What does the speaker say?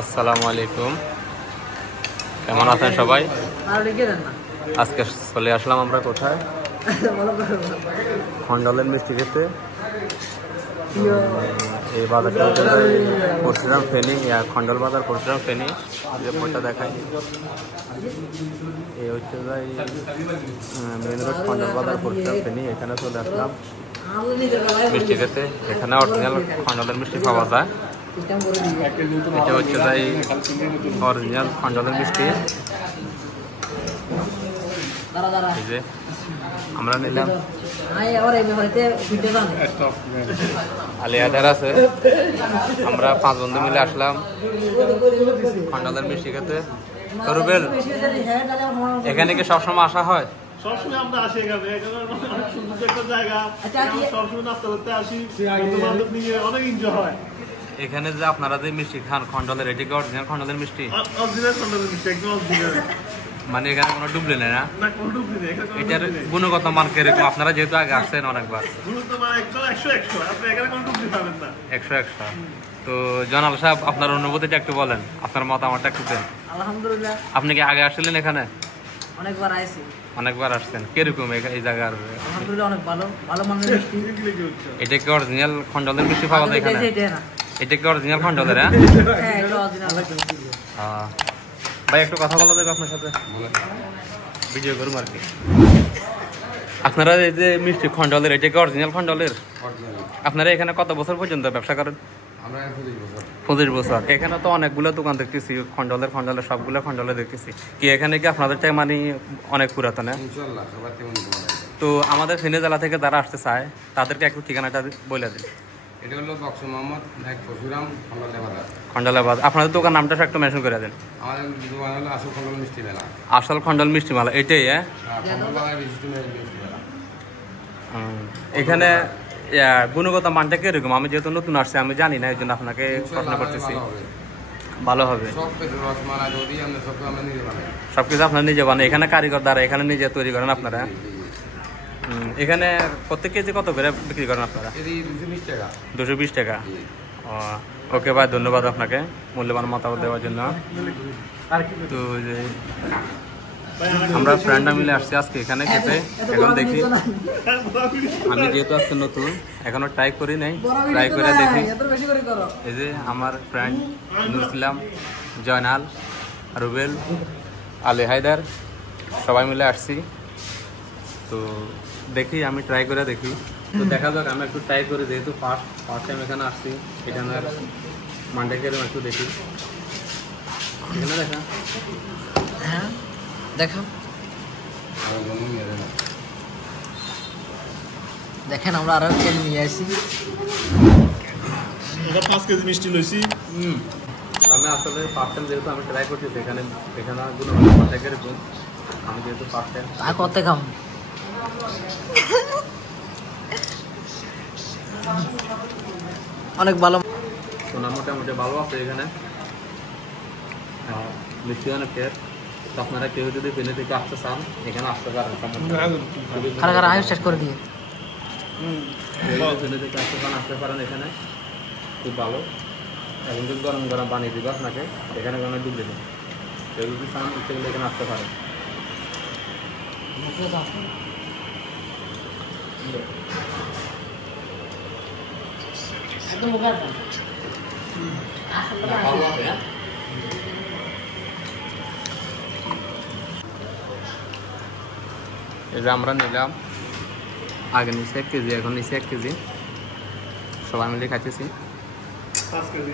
আসসালামু আলাইকুম, কেমন আছেন সবাই? আজকে চলে আসলাম আমরা কোথায়? খন্ডলের মিষ্টি খেতে। এই বাজারটা করছিলাম ফেনি, খন্ডল বাজার করছিলাম ফেনি। রিপোর্টটা দেখাই, এই হচ্ছে যাই মেন রোড খন্ডল বাজার করছিলাম ফেনি। এখানে চলে আসলাম মিষ্টি খেতে। এখানে অরিজিনাল খন্ডলের মিষ্টি পাওয়া যায়। এটা হচ্ছে যাই অরিজিনাল খন্ডলের মিষ্টি। এই যে আমরা নিলাম, আলিয়াদার আছে। আমরা 5 বন্ধু মিলে আসলাম খন্ডলের মিষ্টি খেতে। রুবেল, এখানে কি সবসময় আসা হয়? সবসময় আমরা আসি এখানে, অনেক সুন্দর একটা জায়গা, সবসময় নাস্তা করতে আসি, বন্ধু-বান্ধব নিয়ে অনেক এনজয় হয়। এখানে যে আপনারা যে মিষ্টি খান খন্ডলের, এটা কি অরিজিনাল খন্ডলের মিষ্টি? অরিজিনাল খন্ডলের মিষ্টি, একদম অরিজিনাল। মানে এখানে কোনো ডুবলি নেই না? না, কোনো ডুবলি নেই। এটার গুণগত মান কিরকম? আপনারা যেহেতু আগে আসছেন অনেকবার। গুণগত মান একদম 100-100, আপনি এখানে কোনো ডুবলি পাবেন না। 100-100। তো জনাল সাহেব, আপনার অনুভূতিটা একটু বলেন, আপনার মতামতটা একটু দেন। আলহামদুলিল্লাহ, আপনি কি আগে আসছিলেন এখানে? অনেকবার আইছি। অনেকবার আসছেন, কিরকম এই জায়গার? আলহামদুলিল্লাহ, অনেক ভালো ভালো মানের মিষ্টি। এটা কি অরিজিনাল খন্ডলের মিষ্টি পাওয়া যায় এখানে? এটা কি অরিজিনাল খন্ডলের? হ্যাঁ, এটা অরিজিনাল। ভাই একটু কথা বলা যাবে আপনার সাথে? ভিডিও করুন আর কি। আপনারা এই যে মিষ্টি খন্ডলের, এটা কি অরিজিনাল খন্ডলের? আপনারা এখানে কত বছর পর্যন্ত ব্যবসা করেন? 25 বছর। এখানে তো অনেকগুলো দোকান দেখতেছি খন্ডলের সবগুলো খন্ডলে দেখতেছি। কি এখানে কি আপনাদের চাই মানে অনেক পুরাতন? তো আমাদের ফেনী জেলা থেকে যারা আসতে চায় তাদেরকে একটু ঠিকানাটা বলে দিন। এটা হলো বক্স মোহাম্মদ পরশুরাম খন্ডলে বাজার। আপনাদের দোকান নামটা একটু মেনশন করে দেন। আমাদের দোকান হলো আসল খন্ডল মিষ্টি মেলা। আসল খন্ডল মিষ্টি মেলা এটাই? এখানে গুণগত মানটা কিরকম? আমি যেহেতু নতুন আসছি, আমি জানি না, এই জন্য আপনাকে প্রশ্ন করতেছি। ভালো হবে? সবকিছু আপনার নিজে বানান? এখানে কারিগর দ্বারা এখানে নিজে তৈরি করেন আপনারা? এখানে প্রত্যেক কেজি কত করে বিক্রি করেন আপনারা? 220 টাকা। ওকে ভাই, ধন্যবাদ আপনাকে মূল্যবান মতামত দেওয়ার জন্য। তো আমরা ফ্রেন্ডরা মিলে আসছি আজকে এখানে খেতে। এখন দেখি, আমি যেহেতু আজকে নতুন, এখনো ট্রাই করি নাই, ট্রাই করে দেখি। এই যে আমার ফ্রেন্ড নুর ইসলাম, জয়নাল, রুবেল, আলী হায়দার সবাই মিলে আসছি। তো দেখি, আমি ট্রাই করে দেখি। তো দেখা যাক, আমি একটু ট্রাই করি, যেহেতু ফার্স্ট টাইম এখানে আসছি। এখানে মানটা কেরম একটু দেখি। এখানে দেখা, হ্যাঁ দেখো, দেখেন আমরা আরো কেজি নিয়ে আসি। এটা 5 কেজি মিষ্টি লইছি। আমি আসলে ফার্স্ট টাইম যেহেতু আমি ট্রাই করছি, এখানে গুণমানটা কিরকম, আমি যেহেতু ফার্স্ট টাইম। আর কত খাম? অনেক ভালো, সোনা মোটামুটি ভালো আছে এখানে, মিষ্টি অনেক খেয়ে। তো আপনারা কেউ যদি ফেনী থেকে আসতে চান এখানে আসতে পারেন। খারাপ আয়ুষ শেষ করে দিয়ে ফেনী থেকে আসতে পারেন এখানে, খুব ভালো। এখন যদি গরম গরম বানিয়ে দিব আপনাকে, এখানে কোনো ডুবলে নেই। কেউ যদি চান সেগুলো এখানে আসতে পারেন। এই যে আমরা নিলাম, আগে নিচে 1 কেজি, এখন নিচে 1 কেজি, সবাই মিলে খাইতেছি। 5 কেজি।